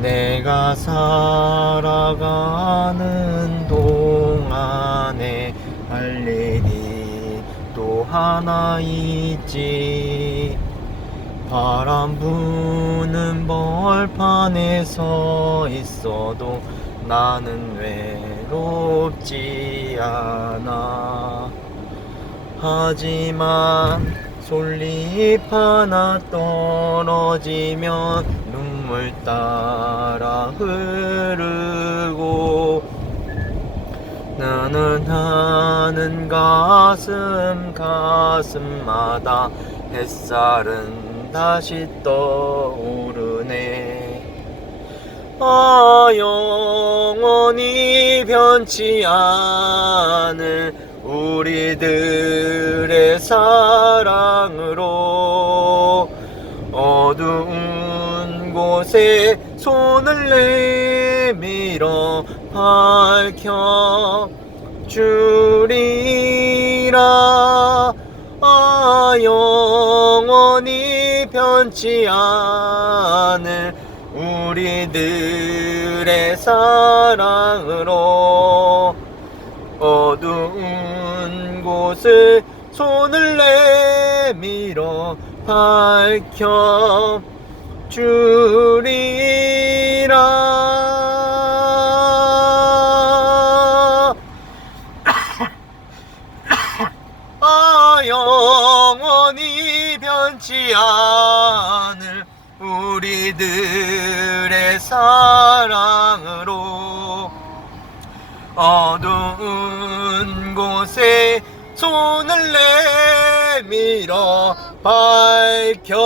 내가 살아가는 동안에 할 일이 또 하나 있지. 바람 부는 벌판에 서 있어도 나는 외롭지 않아. 하지만 솔잎 하나 떨어지면 눈물 따라 흐르고 나는 하는 가슴 가슴마다 햇살은 다시 떠오르네. 아 영원히 변치 않을 우리들의 사랑으로 어두운 곳에 손을 내밀어 밝혀 주리라. 아 영원히 변치 않을 우리들의 사랑으로 어두운 곳을 손을 내밀어 밝혀 주리라. 아 영원히 변치 않을 우리들의 사랑으로 어두운 곳에 손을 내밀어 밝혀